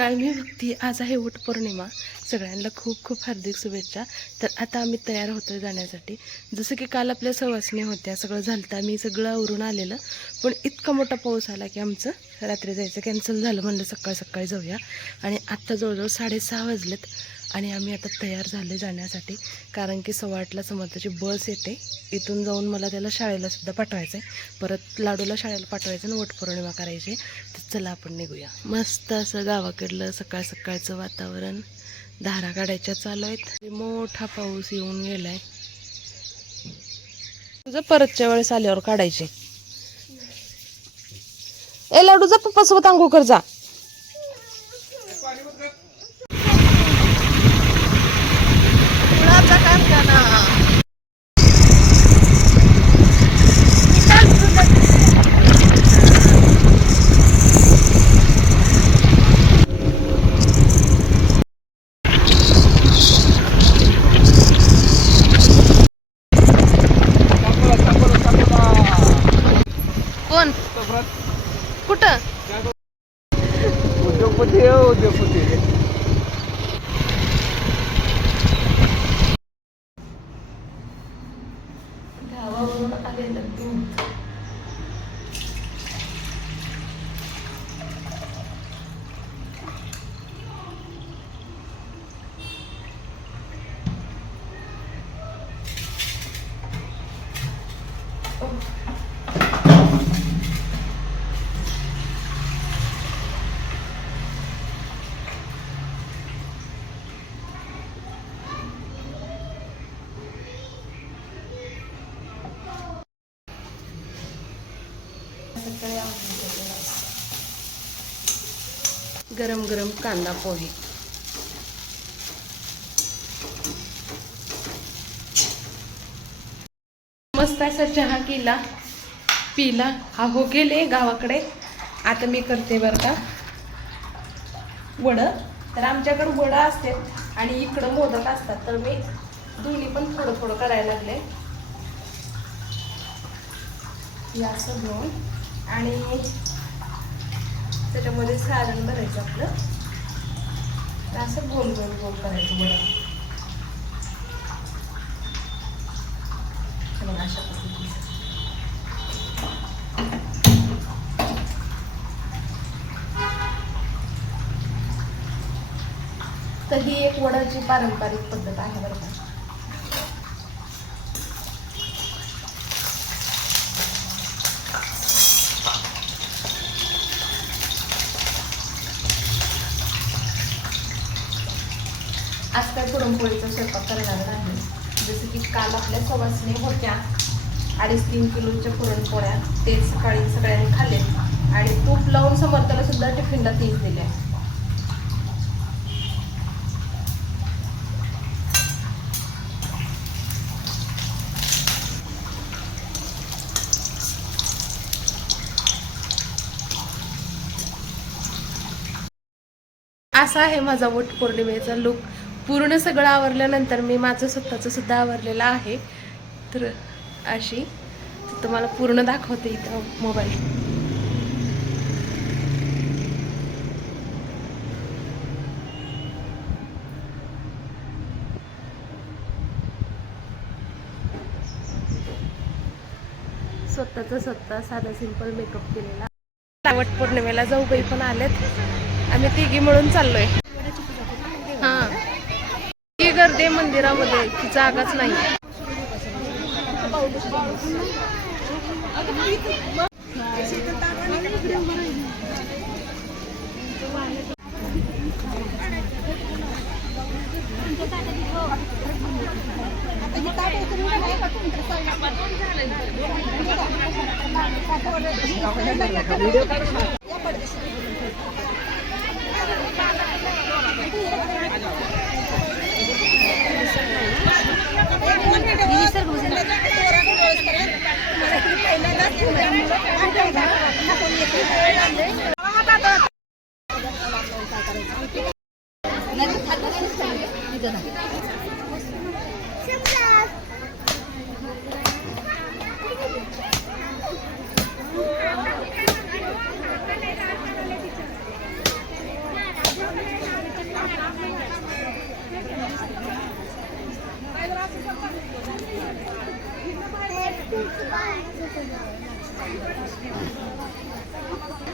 सकाळ मी भक्ती. आज आहे वटपौर्णिमा. सगळ्यांना खूप खूप हार्दिक शुभेच्छा. तर आता आम्ही तयार होतोय जाण्यासाठी. जसं की काल आपल्या सवासणी होत्या, सगळं झालं तर आम्ही सगळं आवरून आलेलं, पण इतका मोठा पाऊस आला की आमचं रात्री जायचं कॅन्सल झालं. म्हणलं सकाळ सकाळी जाऊया. आणि आत्ता जवळजवळ 6:30 वाजलेत आणि आम्ही आता तयार झाले जाण्यासाठी. कारण की 8:15ला समर्थाची बस येते. इथून जाऊन मला त्याला शाळेला सुद्धा पाठवायचं आहे, परत लाडूला शाळेला पाठवायचं आणि वटपौर्णिमा करायची. तर चला आपण निघूया. मस्त असं गावाकडलं सकाळ सकाळचं वातावरण. धारा काढायच्या चालू आहेत. मोठा पाऊस येऊन गेलाय. तुझं परतच्या वेळेस आल्यावर काढायचे. ए लाडू जा पप्पासोबत आंघोळ कर जा. कोण कुठं उद्योगपती आहे, उद्योगपती. गावावरून आलेलं दूध. गरम गरम कांदा पोहे. मस्त असा चहा केला, पिला. हा हो गेले गावाकडे. आता मी करते बरं का वडं. तर आमच्याकडे वडं असते आणि इकडं मोदक असतात, तर मी दोन्ही पण थोडं थोडं करायला लागले. हे असं घेऊन आणि त्याच्यामध्ये सारण भरायचं आपलं. असं गोल गोल गोल करायचं वडं. अशा पद्धतीचं. तर ही एक वडाची पारंपरिक पद्धत आहे बरं का. आज काय पुरणपोळीचा स्वयंपाक करणार नाही. जसं की काल आपल्या सवासणी होत्या 2.5-3 किलोच्या पुरणपोळ्या. ते सकाळी सगळ्यांनी खाल्ले आणि तूप लावून समर्थाला सुद्धा टिफिनला 3 दिल्या. असा आहे माझा वटपौर्णिमेचा लुक. पूर्ण सगळं आवरल्यानंतर मी माझं स्वतःचं सुद्धा आवरलेलं आहे. तर अशी तुम्हाला पूर्ण दाखवते इथं मोबाईल. स्वतः साधा सिंपल मेकअप केलेला. वटपौर्णिमेला जाऊबाई पण आलेत. आम्ही तिघी मिळून चाललोय. हा ही गर्दी मंदिरामध्ये ती जागाच नाही.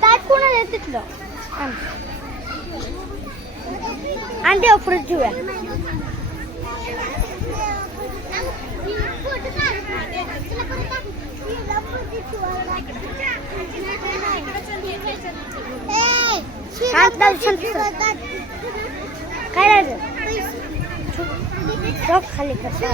काय कोणाला तिथलं आणि ऑफर ठेवूया. काय राहिलं खाली करता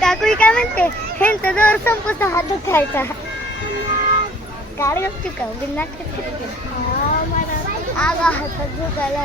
काकू काय म्हणते ह्यांचा दौर संपूस हात दुखायचा. गाडी असते का आगा हातात दुखायला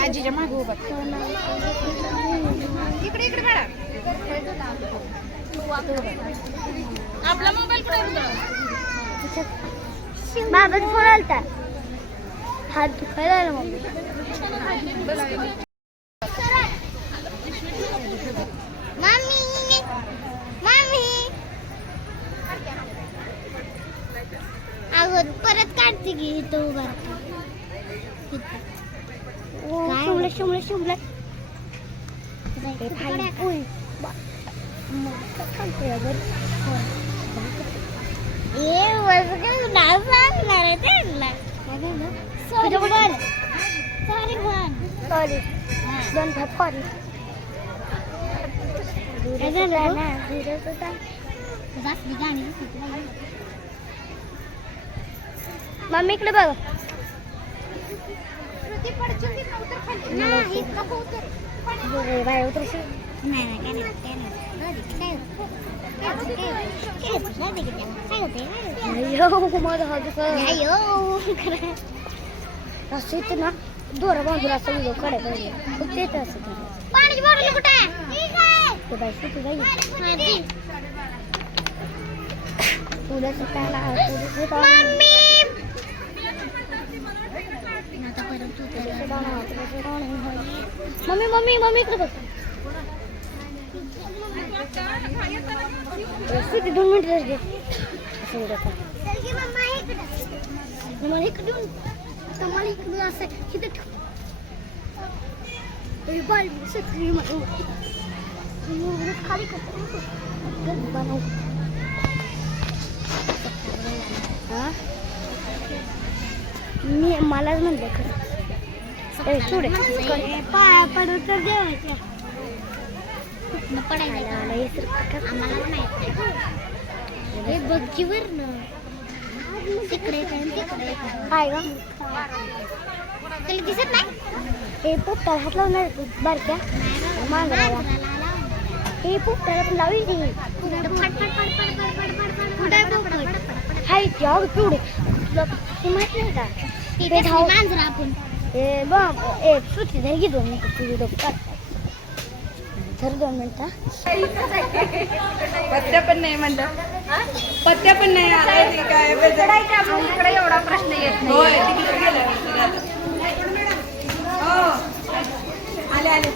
आजीच्या मागे उभा इकडे इकडे बाळा आपला मोबाईल कुठे बाबाच फोन आलता हात दुखायला आला मम्मी. परत काढते की इथं उभा शिमला शिमला मम्मी इकडे बघ. बाहेर उतरशी असं ना दोरा बांधून असं व्हिडिओ काढायला पाहिजे. तेच असं पाण्याची बॉटल कुठे आहे बाई सुटू जाईल तुला सुटायला मम्मी मम्मी मम्मी इकडे बघ. 2 मिनिटं मला इकडे मला इकडे असं इथे खाली बनव मी मलाच म्हणलं खरं सोडे पाया पडू तर जेवायच्या पडायला आम्हाला माहित हे बघीवर ना तिकडे तिकडे काय ग दिसत नाही हे पोपटाला हात लावणार बारक्या मांजराला हे पोपटाला पण लावी हाय जाऊ पिवडे तुला माहित नाही का मांजरा आपण हे बघ एक सुट्टी झाली 2 मिनिटं तर 2 मिनिटं पत्त्या पण नाही म्हणलं पत्त्या पण नाही काय इकडे एवढा प्रश्न येत नाही. आले आले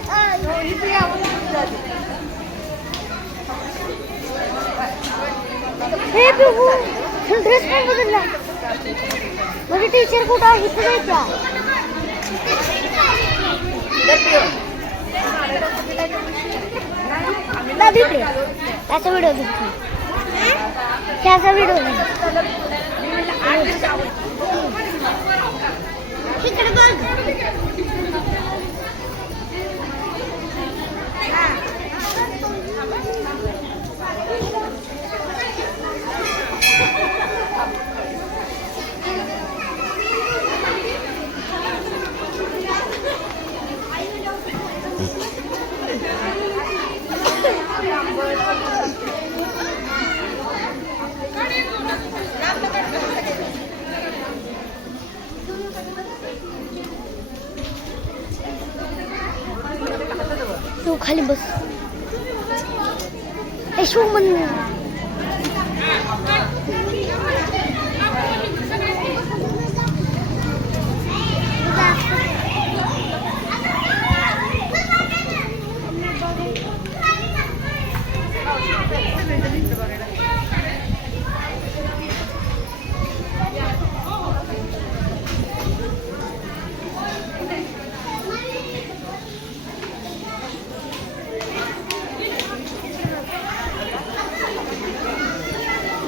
हे बघू ड्रेस पण बदलला माझी टीचर कुठं आहे इथे जायचा त्याचा व्हिडिओ घेतला त्याचा व्हिडिओ इकडे बघ तू खाली बस. ए शो मन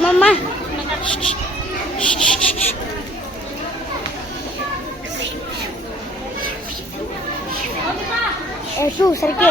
मम्मा. शू सारखे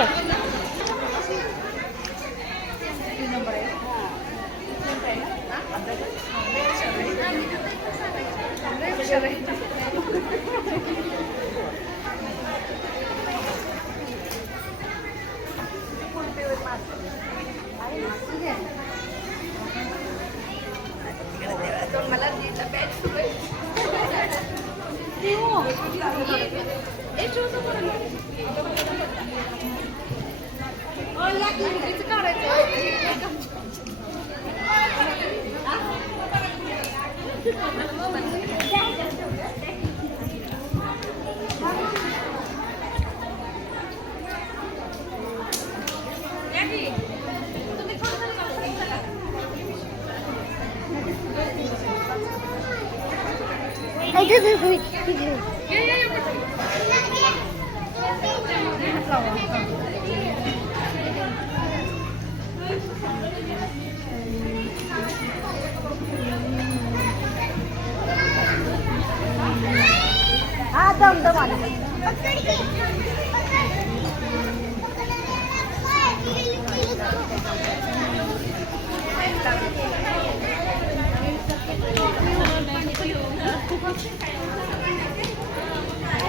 हा दम दम आला.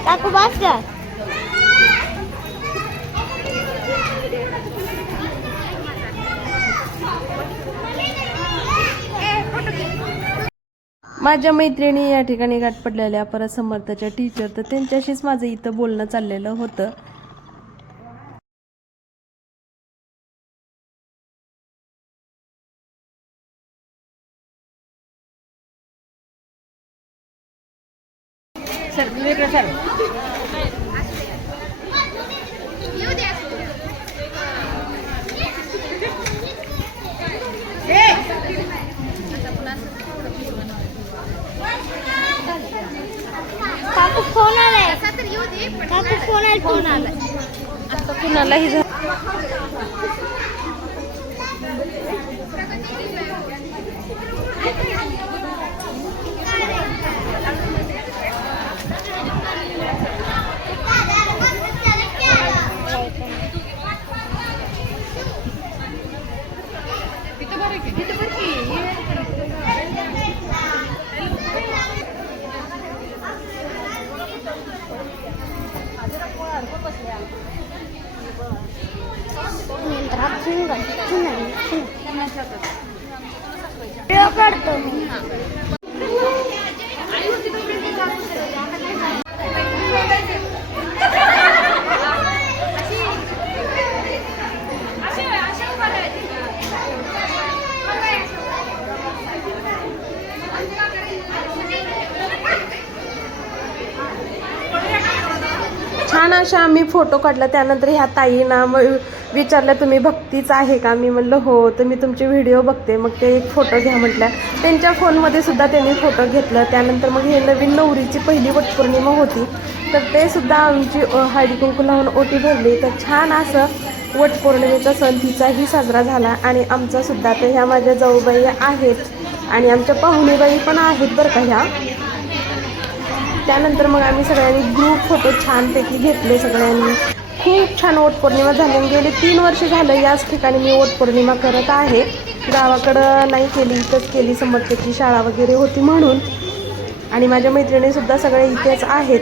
काकू बस का माझ्या मैत्रिणी या ठिकाणी गाठ पडलेल्या परत समर्थच्या टीचर, तर त्यांच्याशीच माझं इथं बोलणं चाललेलं होतं. काकू फोन आलाय. काकू फोन आलाय. आता कुणालाही काढतो मी. छान अशा आम्ही फोटो काढला. त्यानंतर ह्या ताईंना विचारलं तुम्ही भक्तीच आहे का. मी म्हणलं हो, तर मी तुमचे व्हिडिओ बघते, मग ते एक फोटो घ्या म्हटलं. त्यांच्या फोनमध्ये सुद्धा त्यांनी फोटो घेतला. त्यानंतर मग हे नवीन नवरीची पहिली वटपौर्णिमा होती, तर ते सुद्धा आमची हळदी कुंकू लावून ओटी भरली. तर छान असं वटपौर्णिमेचा सण तिचाही साजरा झाला आणि आमचा सुद्धा. तर ह्या माझ्या जाऊबाई आहेत आणि आमच्या पाहुणेबाई पण आहेत बरं का ह्या. त्यानंतर मग आम्ही सगळ्यांनी ग्रुप फोटो छानपैकी घेतले सगळ्यांनी. खूप छान वटपौर्णिमा झाली. गेले 3 वर्ष झालं याच ठिकाणी मी वटपौर्णिमा करत आहे. गावाकडं नाही केली, इथंच केली. समर्थची शाळा वगैरे होती म्हणून. आणि माझ्या मैत्रिणीसुद्धा सगळ्या इथेच आहेत.